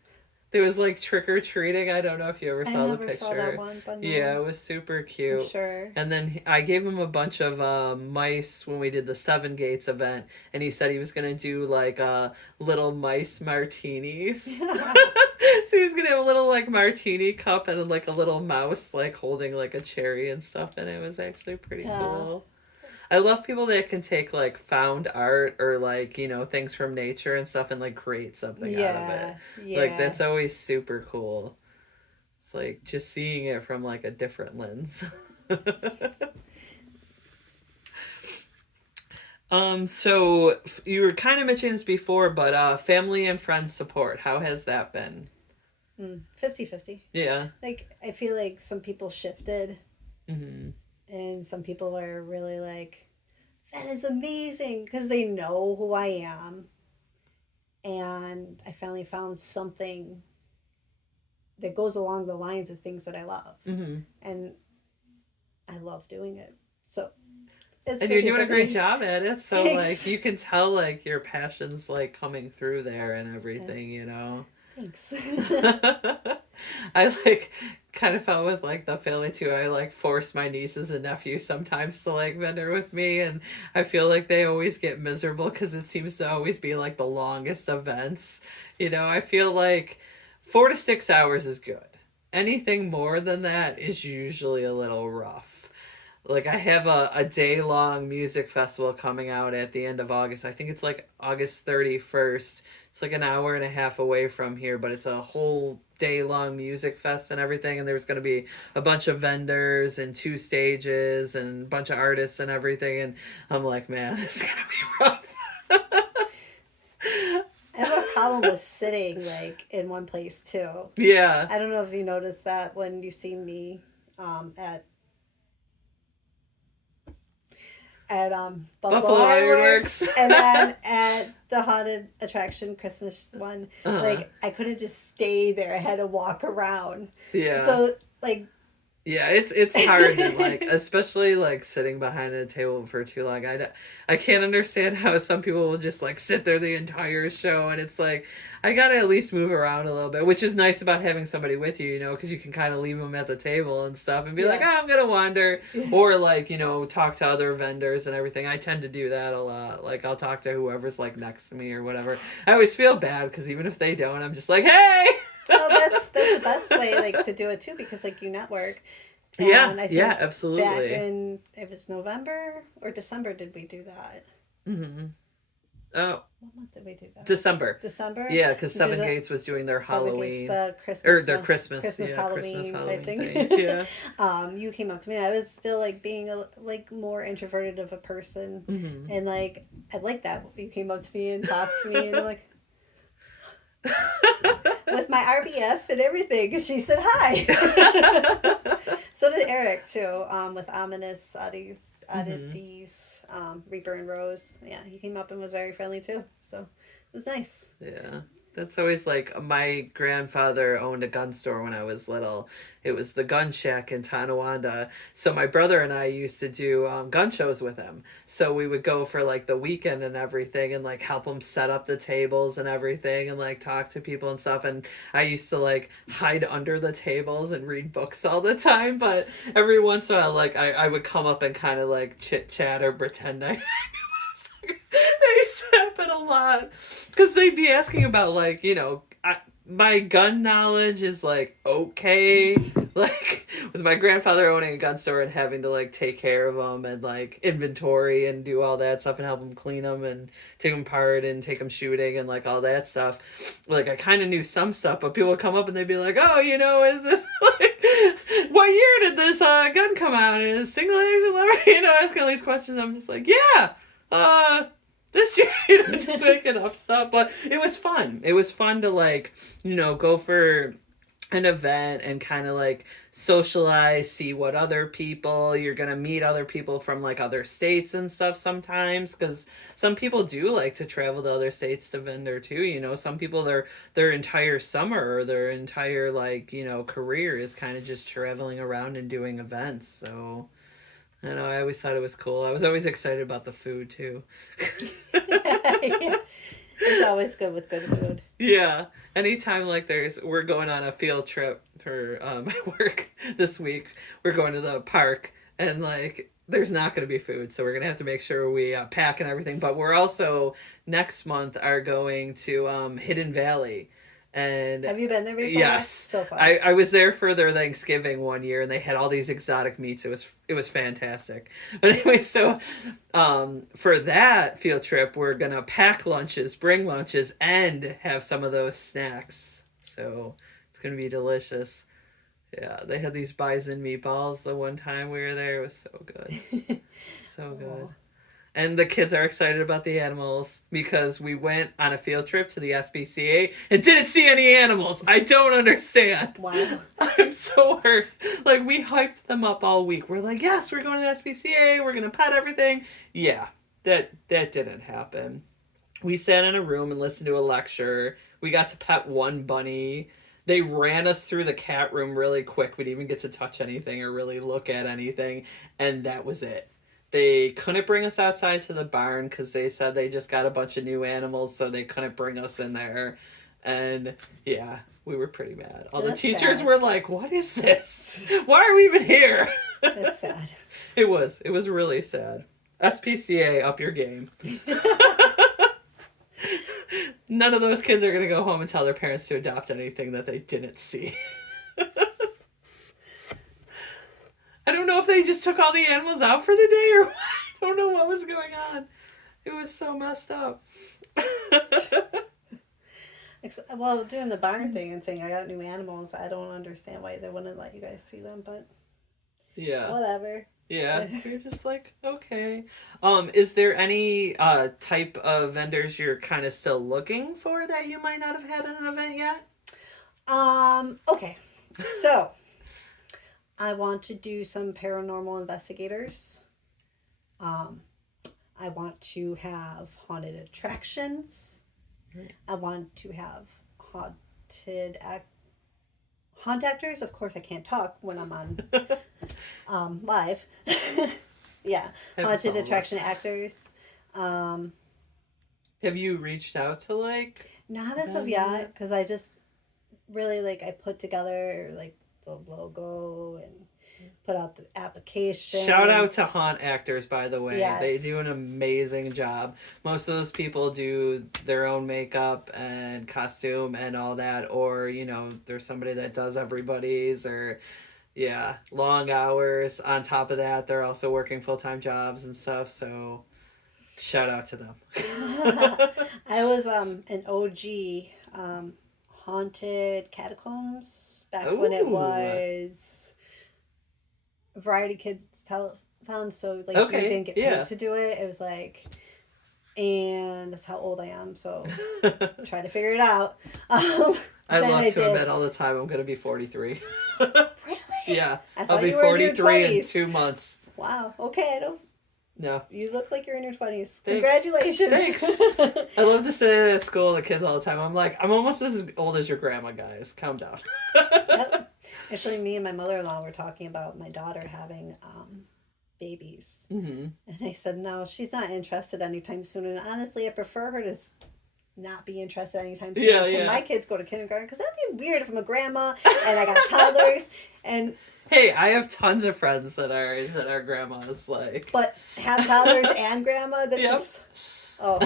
There was like trick or treating. I don't know if you ever I saw the never picture. saw that one, but no. Yeah, it was super cute. I'm sure. And then I gave him a bunch of mice when we did the Seven Gates event, and he said he was gonna do like little mice martinis. So he was gonna have a little like martini cup and then like a little mouse like holding like a cherry and stuff, and it was actually pretty cool. I love people that can take like found art or like things from nature and stuff and like create something out of it. Yeah. Like that's always super cool. It's like just seeing it from like a different lens. So you were kind of mentioning this before, but family and friends support, how has that been? 50-50. Yeah. Like, I feel like some people shifted, Mm-hmm. and some people are really like, that is amazing, because they know who I am. And I finally found something that goes along the lines of things that I love. Mm-hmm. And I love doing it. So it's And you're doing a great 50-50. job at it. So Thanks. like you can tell like your passion's like coming through there and everything. Thanks. I like kind of felt with like the family too. I like force my nieces and nephews sometimes to like vendor with me, and I feel like they always get miserable because it seems to always be like the longest events. I feel like 4 to 6 hours is good. Anything more than that is usually a little rough. Like I have a day-long music festival coming out at the end of August. I think it's like August 31st. It's like an hour and a half away from here, but it's a whole day-long music fest and everything. And there's going to be a bunch of vendors and 2 stages and a bunch of artists and everything. And I'm like, man, this is going to be rough. I have a problem with sitting like in one place too. Yeah. I don't know if you noticed that when you see me at at Buffalo Buffalo Ironworks, Ironworks. and then at the haunted attraction Christmas one. Uh-huh. Like I couldn't just stay there. I had to walk around. Yeah. So like Yeah, it's hard to like, especially like sitting behind a table for too long. I can't understand how some people will just like sit there the entire show, and it's like I gotta at least move around a little bit, which is nice about having somebody with you, you know, because you can kind of leave them at the table and stuff, and be like, yeah. oh, I'm gonna wander, or like you know talk to other vendors and everything. I tend to do that a lot. Like I'll talk to whoever's like next to me or whatever. I always feel bad because even if they don't, I'm just like, hey. Well, that's the best way like to do it too because like you network, Yeah, and I yeah, think back absolutely. in it was November or December did we do that? Mm-hmm. Oh, What month did we do that? December. December. Yeah, because Do Seven the Gates was doing their Seven Gates Halloween or Christmas their one, Christmas, Christmas yeah, Christmas Halloween type Halloween thing. thing. Yeah. You came up to me. I was still like being a like more introverted of a person, Mm-hmm. and like I like that you came up to me and talked to me, and I'm like with my RBF and everything. She said hi. So did Eric too. With ominous Mm-hmm. oddities, Reaper and Rose. Yeah, he came up and was very friendly too. So it was nice. Yeah. That's always like my grandfather owned a gun store when I was little. It was the Gun Shack in Tonawanda. So my brother and I used to do gun shows with him. So we would go for like the weekend and everything and like help him set up the tables and everything and like talk to people and stuff. And I used to like hide under the tables and read books all the time. But every once in a while, like I would come up and kind of like chit chat or pretend I that used to happen a lot because they'd be asking about like you know my gun knowledge is like okay like with my grandfather owning a gun store and having to like take care of them and like inventory and do all that stuff and help them clean them and take them apart and take them shooting and like all that stuff. Like I kind of knew some stuff, but people would come up and they'd be like, oh, you know, is this like what year did this gun come out? Is single action lever? You know, asking all these questions. I'm just like, yeah, uh this year, you know, just making up stuff. But it was fun. It was fun to like, you know, go for an event and kind of like socialize, see what other people you're gonna meet other people from like other states and stuff sometimes because some people do like to travel to other states to vendor too. You know, some people their entire summer or their entire like you know career is kind of just traveling around and doing events. So I don't know. I always thought it was cool. I was always excited about the food too. Yeah. It's always good with good food. Yeah. Anytime like we're going on a field trip for my work this week. We're going to the park and like there's not going to be food, so we're going to have to make sure we pack and everything. But we're also next month are going to Hidden Valley, and Have you been there before? yes, So fun. I was there for their Thanksgiving one year, and they had all these exotic meats. It was fantastic. But anyway, so for that field trip, we're gonna pack lunches, bring lunches, and have some of those snacks. So it's gonna be delicious. Yeah, they had these bison meatballs the one time we were there. It was so good, so good. Oh, And the kids are excited about the animals because we went on a field trip to the SPCA and didn't see any animals. I don't understand. wow. I'm so hurt. Like, we hyped them up all week. We're like, yes, we're going to the SPCA. We're going to pet everything. Yeah, that didn't happen. We sat in a room and listened to a lecture. We got to pet one bunny. They ran us through the cat room really quick. We didn't even get to touch anything or really look at anything. And that was it. They couldn't bring us outside to the barn because they said they just got a bunch of new animals, so they couldn't bring us in there. And yeah, we were pretty mad. All the That's teachers sad. were like, "What is this? Why are we even here?" That's sad. It was really sad. SPCA, up your game. None of those kids are gonna go home and tell their parents to adopt anything that they didn't see. I don't know if they just took all the animals out for the day or what. I don't know what was going on. It was so messed up. Well, doing the barn thing and saying I got new animals, I don't understand why they wouldn't let you guys see them, but Yeah. whatever. Yeah. We're just like, okay. Is there any type of vendors you're kind of still looking for that you might not have had at an event yet? Okay. So, I want to do some paranormal investigators. I want to have haunted attractions. Right. I want to have haunt actors. Of course, I can't talk when I'm on live. Yeah, Happens to haunted all of us. attraction actors. Um, Have you reached out to like Not as of them yet, yet? because I just really like I put together like the logo and put out the Shout out to applications. haunt actors, by the way. They do Yes, an amazing job. Most of those people do their own makeup and costume and all that, or, there's somebody that does everybody's, or, yeah, long hours. On top of that, they're also working full time jobs and stuff, so shout out to them. I was an OG haunted catacombs back when it Ooh, was Variety Kids telethon. So like you okay, didn't get paid yeah. to do it. It was like, and that's how old I am. So try to figure it out. I Then love I to did. admit all the time I'm going to be 43. Really? Yeah, I I'll thought be you were in your 43 in 20s. 2 months. Wow. Okay. I don't. No, You look like you're in your 20s. thanks. Congratulations. Thanks. I love to say that at school to kids all the time. I'm like, I'm almost as old as your grandma, guys. Calm down. Yep. Actually, me and my mother-in-law were talking about my daughter having babies, Hmm. and I said no, she's not interested anytime soon. And honestly, I prefer her to not be interested anytime soon Yeah, until yeah. my kids go to kindergarten, because that'd be weird if I'm a grandma and I got toddlers and Hey, I have tons of friends that are grandmas. Like, but have toddlers and grandma. That's yep. just oh,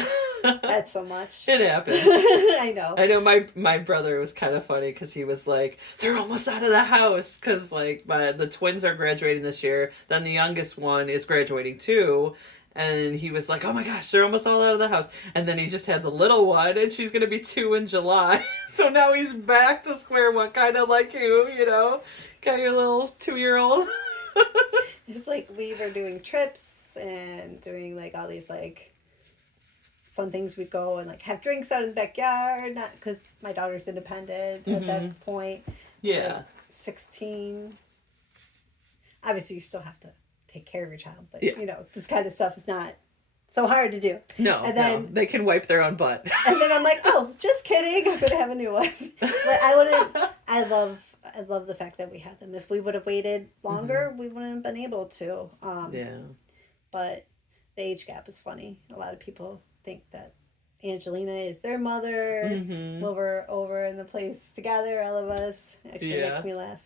that's so much. It happens. I know. I know my brother was kind of funny because he was like, they're almost out of the house because like the twins are graduating this year. Then the youngest one is graduating too. And he was like, oh my gosh, they're almost all out of the house. And then he just had the little one, and she's going to be 2 in July. So now he's back to square one, kind of like you. Got your little 2-year-old. It's like we were doing trips and doing like all these like fun things. We'd go and like have drinks out in the backyard, not because my daughter's independent at Hmm. that point, like Yeah. 16. Obviously, you still have to take care of your child, but Yeah. this kind of stuff is not so hard to do. No, And no. then They can wipe their own butt. and then I'm like, oh, just kidding. I'm gonna have a new one. But I wouldn't. I love the fact that we had them. If we would have waited Hmm. longer, we wouldn't have been able to. Yeah. But the age gap is funny. A lot of people think that Angelina is their mother. Hmm. When we're over in the place together, all of us. Actually makes Yeah. me laugh.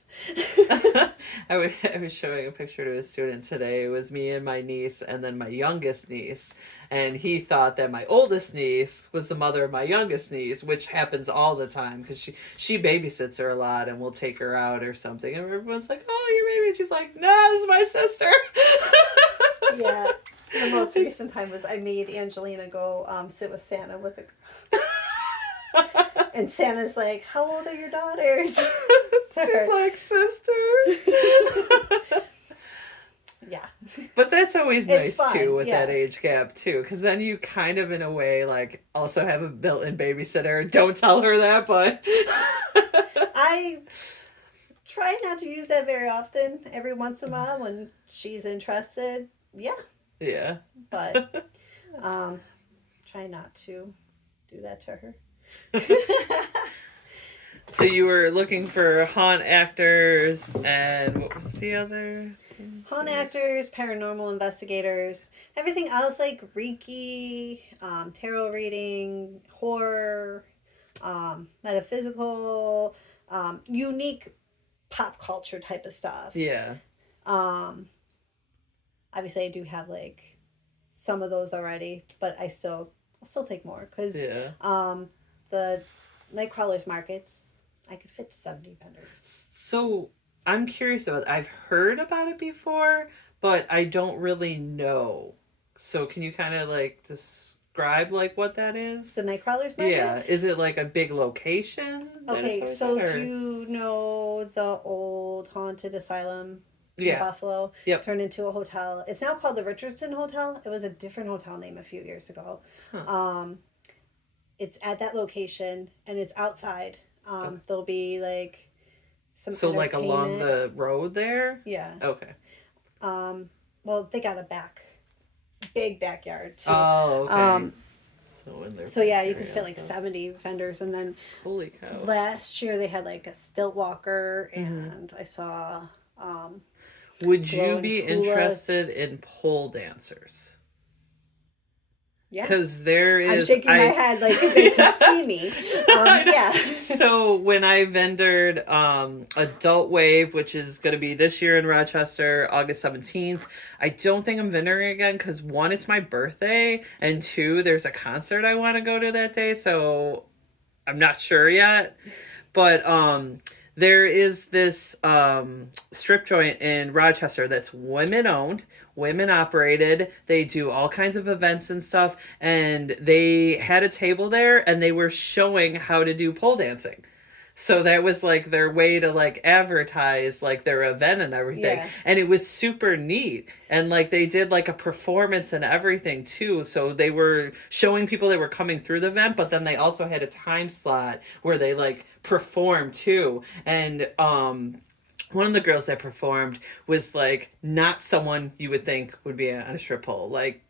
I was showing a picture to a student today. It was me and my niece, and then my youngest niece. And he thought that my oldest niece was the mother of my youngest niece, which happens all the time because she babysits her a lot and will take her out or something. And everyone's like, oh, your baby. And she's like, no, this is my sister. Yeah. The most recent time was I made Angelina go sit with Santa with a. And Santa's like, "How old are your daughters?" To her. She's like, sister. Yeah. But that's always It's nice fun, too with that yeah. age gap too, because then you kind of in a way like also have a built-in babysitter. Don't tell her that, but I try not to use that very often. Every once in a while when she's interested, yeah. yeah. But um, try not to do that to her. So you were looking for haunt actors, and what was the other? Haunt actors, paranormal investigators, everything else like Reiki, tarot reading, horror, metaphysical, unique pop culture type of stuff. Yeah. Um, Obviously, I do have like some of those already, but I'll still take more because Yeah. the Nightcrawlers markets, I could fit 70 vendors. So I'm curious about. I've heard about it before, but I don't really know. So can you kind of like describe like what that The is? Nightcrawlers market. Yeah. Is it like a big location that it's Okay, always at, so do or you know the old haunted asylum in yeah. Buffalo Yep. turned into a hotel? It's now called the Richardson Hotel. It was a different hotel name a few years ago. Huh. Um, it's at that location and it's outside. Okay. There'll be like some So like along entertainment. the road there? Yeah. Okay. Well, they got a back big backyard too. Oh, okay. Um, So in their so yeah, back you could area fit and like stuff. 70 vendors, and then Holy cow. last year they had like a stilt walker, Hmm. and I saw um, Would you glowing be hulas. interested in pole dancers? Yeah, Because there I'm is, shaking my head like they can see me. I know. Yeah. So when I vendored Adult Wave, which is going to be this year in Rochester, August 17th, I don't think I'm vendoring again because one, it's my birthday, and two, there's a concert I want to go to that day, so I'm not sure yet. But there is this strip joint in Rochester that's women owned, women operated. They do all kinds of events and stuff. And they had a table there and they were showing how to do pole dancing. So that was like their way to like advertise like their event and everything. Yeah. And it was super neat. And like they did like a performance and everything too. So they were showing people that were coming through the event, but then they also had a time slot where they like performed too. And one of the girls that performed was like not someone you would think would be on a strip pole. Like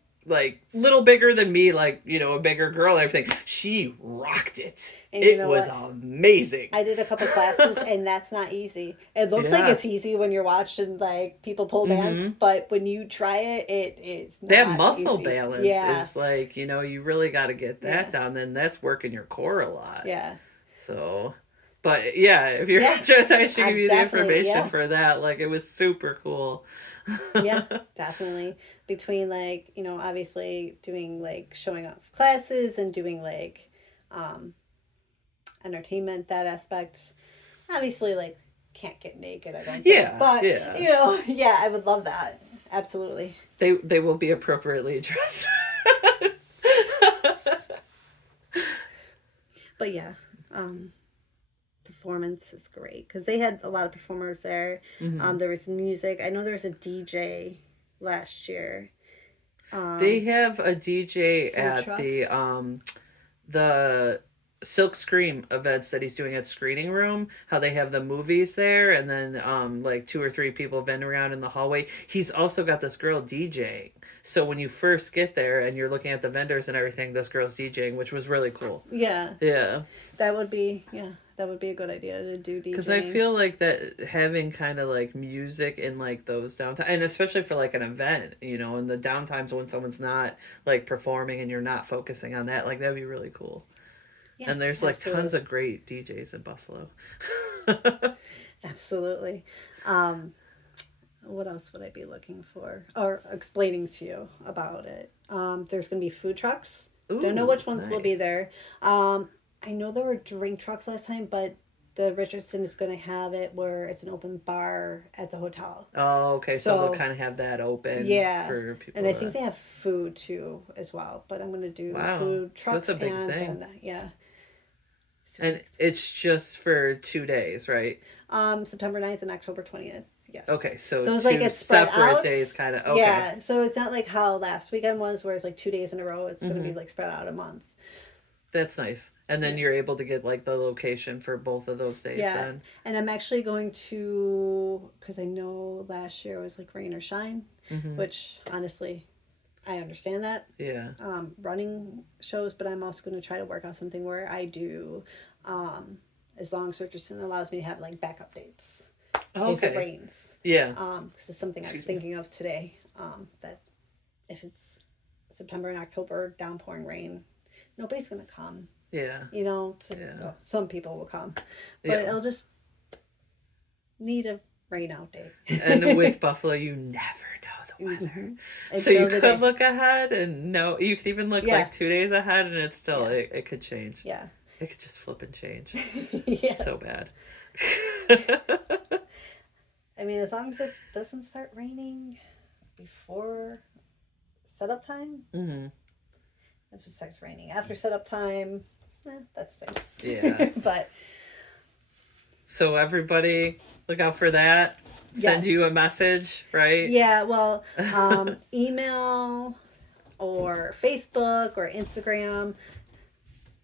little bigger than me, like, you know, a bigger girl and everything. She rocked it. And you It know was what? amazing. I did a couple classes, and that's not easy. It looks like Yeah. it's easy when you're watching like people pole dance, Mm-hmm. but when you try it, it is That not muscle easy. balance Yeah, is like, you know, you really got to get that yeah, down. Then that's working your core a lot. yeah, So, but yeah, if you're yeah. interested, I should I give you the definitely, information yeah, for that. Like, it was super cool. yeah, definitely. Between like obviously doing like showing off classes and doing like um, entertainment, that aspect. Obviously, like can't get naked. I don't think, Yeah, but yeah. yeah, I would love that. Absolutely. They will be appropriately dressed. But yeah, um, performance is great because they had a lot of performers there. Hmm. There was music. I know there was a DJ last year. They Um, have a DJ Food at trucks. the Silk Scream events that he's doing at Screening Room. How they have the movies there, and then like two or three people been around in the hallway. He's also got this girl DJing. So when you first get there and you're looking at the vendors and everything, this girl's DJing, which was really cool. Yeah, Yeah. that would be a good idea to do Because I DJing. feel like that having kind of like music in like those downtime, and especially for like an event, you know, and the downtimes when someone's not like performing and you're not focusing on that, like that'd be really cool. Yeah, And there's like tons absolutely, of great DJs in Buffalo. absolutely. Um, what else would I be looking for or explaining to you about it? There's going to be food trucks. Don't know Ooh, which ones will be nice. there. I know there were drink trucks last time, but the Richardson is going to have it where it's an open bar at the hotel. Oh, okay. So they'll So kind of have that open yeah, for and people I think to. they have food too as well. But I'm going to do Wow. food So that's trucks a big and thing. then yeah. And it's just for 2 days, right? September 9th and October 20th. Yes. Okay. So So it's like two it's spread separate out. days, kind of. Okay. Yeah. So it's not like how last weekend was, where it's like 2 days in a row. It's going to be Hmm. like spread out a month. That's nice. And then Yeah. you're able to get like the location for both of those days Yeah. then. And I'm actually going to, because I know last year was like rain or shine, Hmm. which honestly, I understand that. Yeah. Running shows, but I'm also going to try to work out something where I do, as long as Richardson allows me to have like backup dates in case it Okay. rains. Yeah. This is something I was Excuse me. thinking of today. That if it's September and October, downpouring rain, nobody's going to come. Yeah. Yeah. Well, some people will come, but Yeah. it'll just need a rain out day. And with Buffalo, you never know the weather. Hmm. And So you did could look ahead and know, you could even look Yeah, like 2 days ahead and it's still, yeah, it could change. yeah, It could just flip and change. yeah. So bad. I mean, as long as it doesn't start raining before setup time. Hmm. If it starts raining after setup time, that stinks. Yeah. But So everybody look out for that. Send yes, you a message, right? yeah. Well, email or Facebook or Instagram.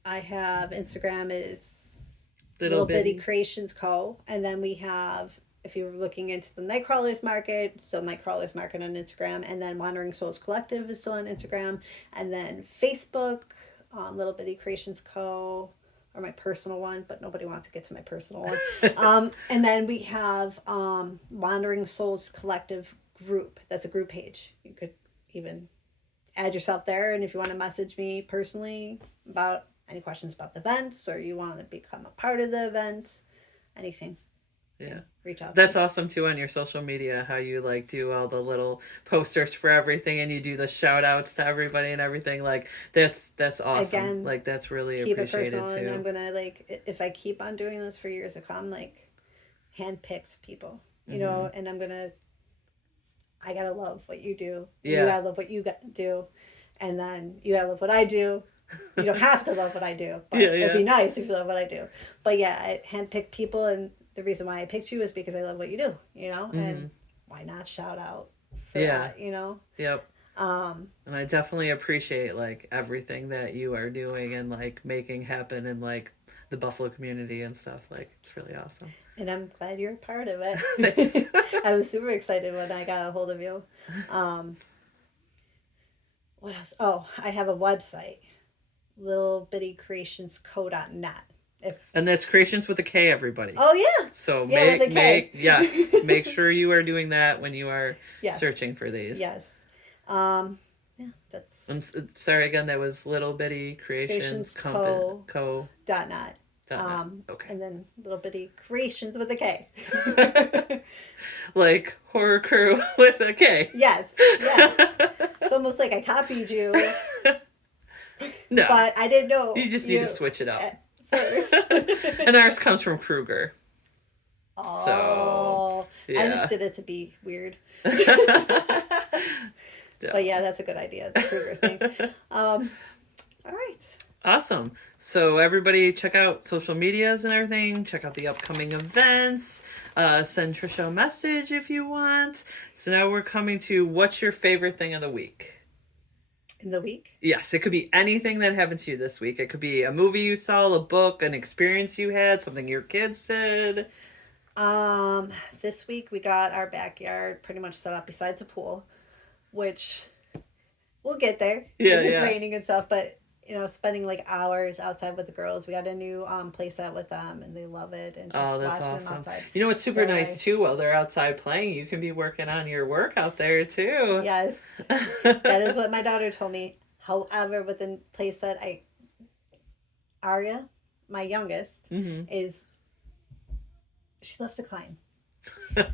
I have Instagram is Little Little Bitty bitty. Creations Co. And then we have if you're looking into the Nightcrawlers Market, still Nightcrawlers Market on Instagram, and then Wandering Souls Collective is still on Instagram, and then Facebook, Little Bitty Creations Co. or my personal one, but nobody wants to get to my personal one. And then we have Wandering Souls Collective group. That's a group page. You could even add yourself there, and if you want to message me personally about any questions about the events, or you want to become a part of the events, anything. Yeah. Reach out. That's awesome too on your social media, how you like do all the little posters for everything and you do the shout outs to everybody and everything. Like that's awesome. Again, like that's really keep appreciated it personal, too. and I'm gonna like, if I keep on doing this for years to come, like handpick people, you know, and I gotta love what you do. Yeah. You gotta love what you do, and then you gotta love what I do. You don't have to love what I do, but it'd be nice if you love what I do. But yeah, I handpick people, and the reason why I picked you is because I love what you do, you know, and why not shout out for that, you know? Yep. And I definitely appreciate like everything that you are doing and like making happen in like the Buffalo community and stuff. Like it's really awesome. And I'm glad you're a part of it. I was super excited when I got a hold of you. What else? Oh, I have a website, littlebittycreationsco.net. And that's creations with a K, everybody. Oh yeah. So make sure you are doing that when you are searching for these. Yes. Yeah, that's. I'm sorry again. That was Little Bitty Creations Co. .net. Okay. And then Little Bitty Creations with a K. Like horror crew with a K. Yes. Yeah. It's almost like I copied you. No. But I didn't know. You just need to switch it up. First. And ours comes from Kruger. Oh. So, yeah. I just did it to be weird. But yeah, that's a good idea. The Kruger thing. All right. Awesome. So everybody check out social medias and everything. Check out the upcoming events. Send Trisha a message if you want. So now we're coming to what's your favorite thing of the week? In the week? Yes, it could be anything that happened to you this week. It could be a movie you saw, a book, an experience you had, something your kids did. This week we got our backyard pretty much set up besides a pool, which we'll get there. Yeah, it's raining and stuff, but you know, spending like hours outside with the girls. We got a new play set with them, and they love it. And just that's watching awesome. them outside. You know what's super nice too? While they're outside playing, you can be working on your work out there too. Yes, that is what my daughter told me. However, with the play set, Aria, my youngest, is she loves to climb.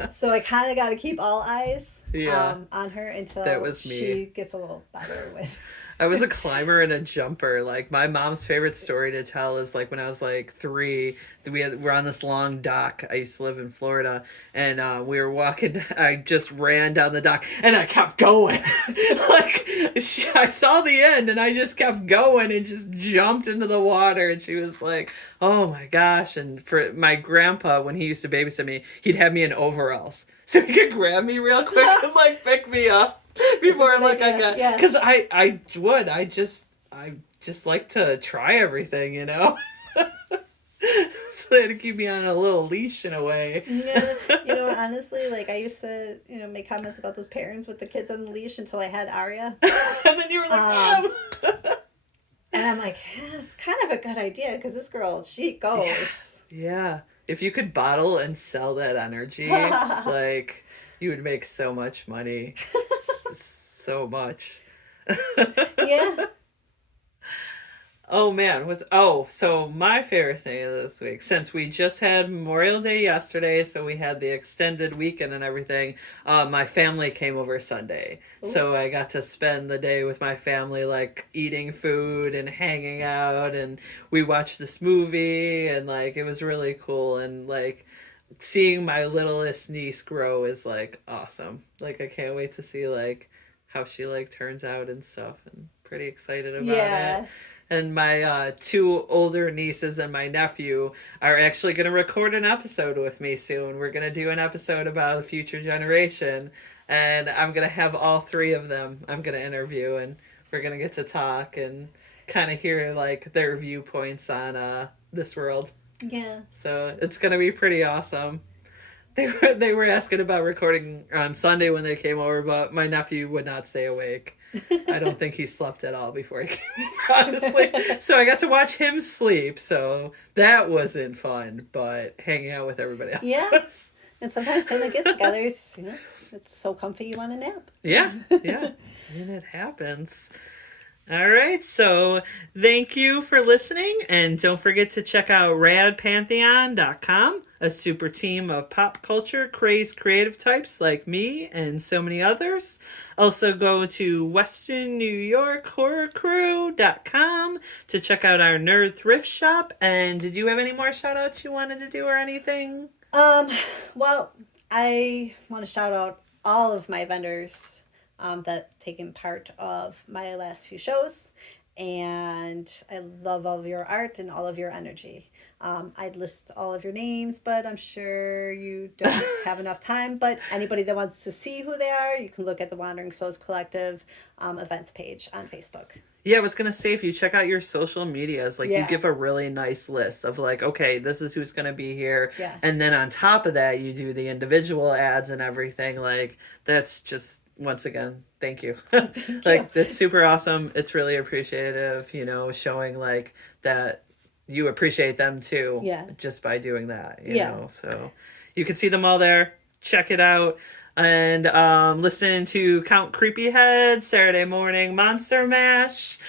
So I kind of got to keep all eyes on her until she gets a little better with. I was a climber and a jumper. Like my mom's favorite story to tell is like when I was like 3, we're on this long dock. I used to live in Florida, and we were walking. I just ran down the dock and I kept going. Like I saw the end and I just kept going and just jumped into the water. And she was like, "Oh my gosh!" And for my grandpa, when he used to babysit me, he'd have me in overalls so he could grab me real quick and like pick me up. Before like I got, because I just like to try everything, you know. So they had to keep me on a little leash in a way. Yeah, you know, honestly, like I used to, you know, make comments about those parents with the kids on the leash until I had Aria, and then you were like, and I'm like, it's kind of a good idea because this girl, she goes. Yeah, if you could bottle and sell that energy, like you would make so much money. So much. Yeah. Oh man, so my favorite thing of this week, since we just had Memorial Day yesterday, so we had the extended weekend and everything, my family came over Sunday. Ooh. So I got to spend the day with my family, like eating food and hanging out, and we watched this movie, and like it was really cool, and like seeing my littlest niece grow is like awesome. Like I can't wait to see like how she like turns out and stuff, and pretty excited about it. And my 2 older nieces and my nephew are actually going to record an episode with me soon. We're going to do an episode about a future generation, and I'm going to have all 3 of them I'm going to interview, and we're going to get to talk and kind of hear like their viewpoints on this world. Yeah. So it's going to be pretty awesome. They were asking about recording on Sunday when they came over, but my nephew would not stay awake. I don't think he slept at all before he came over, honestly. So I got to watch him sleep, so that wasn't fun, but hanging out with everybody else Yeah. was. And sometimes when the get-togethers, it's so comfy you want to nap. Yeah, yeah. And it happens. All right, so thank you for listening, and don't forget to check out radpantheon.com, a super team of pop culture crazed creative types like me and so many others. Also go to westernnewyorkhorrorcrew.com to check out our nerd thrift shop. And did you have any more shout outs you wanted to do or anything? Well, I want to shout out all of my vendors that taken part of my last few shows, and I love all of your art and all of your energy. I'd list all of your names, but I'm sure you don't have enough time. But anybody that wants to see who they are, you can look at the Wandering Souls Collective events page on Facebook. Yeah, I was going to say, if you check out your social medias, like, you Yeah. give a really nice list of, like, okay, this is who's going to be here. Yeah. And then on top of that, you do the individual ads and everything. Like, that's just, once again, thank you. Like, that's super awesome. It's really appreciative, showing, like, that you appreciate them too. Yeah. Just by doing that, you Yeah. know. So you can see them all there. Check it out. And listen to Count Creepyhead, Saturday Morning Monster Mash.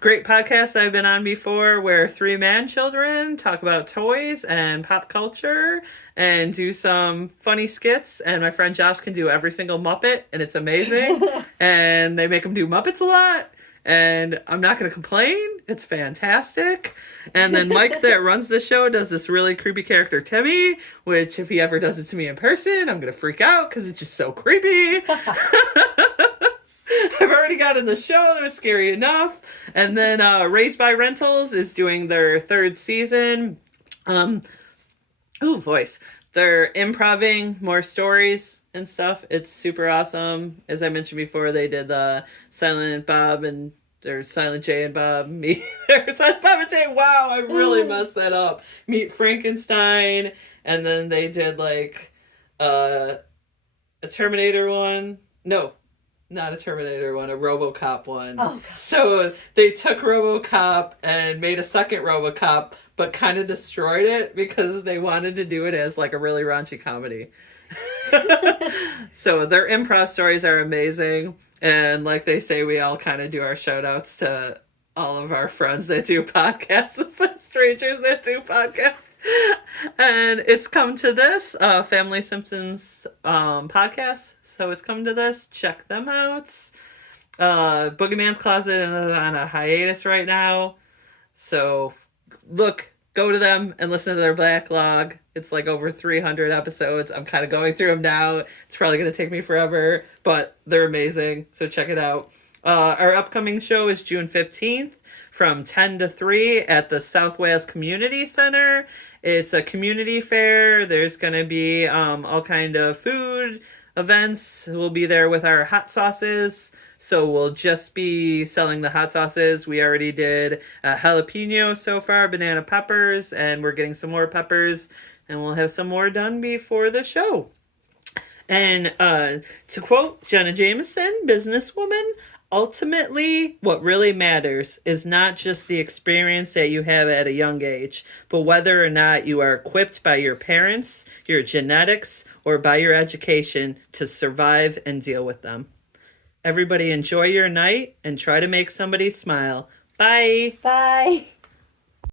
Great podcast I've been on before, where three man children talk about toys and pop culture and do some funny skits. And my friend Josh can do every single Muppet, and it's amazing. And they make him do Muppets a lot. And I'm not going to complain. It's fantastic. And then Mike that runs the show does this really creepy character, Timmy, which if he ever does it to me in person, I'm going to freak out because it's just so creepy. I've already got in the show. That was scary enough. And then Raised by Rentals is doing their third season. Voice. They're improving more stories and stuff. It's super awesome. As I mentioned before, they did the Silent Bob and or Silent J and Bob meet Silent Bob and Jay. Wow, I really messed that up. Meet Frankenstein, and then they did like a Terminator one. No, not a Terminator one, a RoboCop one. Oh, God. So they took RoboCop and made a second RoboCop, but kind of destroyed it because they wanted to do it as like a really raunchy comedy. So their improv stories are amazing. And like they say, we all kind of do our shout outs to all of our friends that do podcasts and strangers that do podcasts. And it's come to this Family Simpsons podcast. So it's come to this. Check them out. Boogeyman's Closet is on a hiatus right now. So go to them and listen to their backlog. It's like over 300 episodes. I'm kind of going through them now. It's probably going to take me forever, but they're amazing. So check it out. Our upcoming show is June 15th from 10 to 3 at the South Wales Community Center. It's a community fair. There's going to be all kind of food events. We'll be there with our hot sauces. So we'll just be selling the hot sauces. We already did jalapeno so far, banana peppers, and we're getting some more peppers. And we'll have some more done before the show. And to quote Jenna Jameson, businesswoman, ultimately, what really matters is not just the experience that you have at a young age, but whether or not you are equipped by your parents, your genetics, or by your education to survive and deal with them. Everybody enjoy your night and try to make somebody smile. Bye. Bye.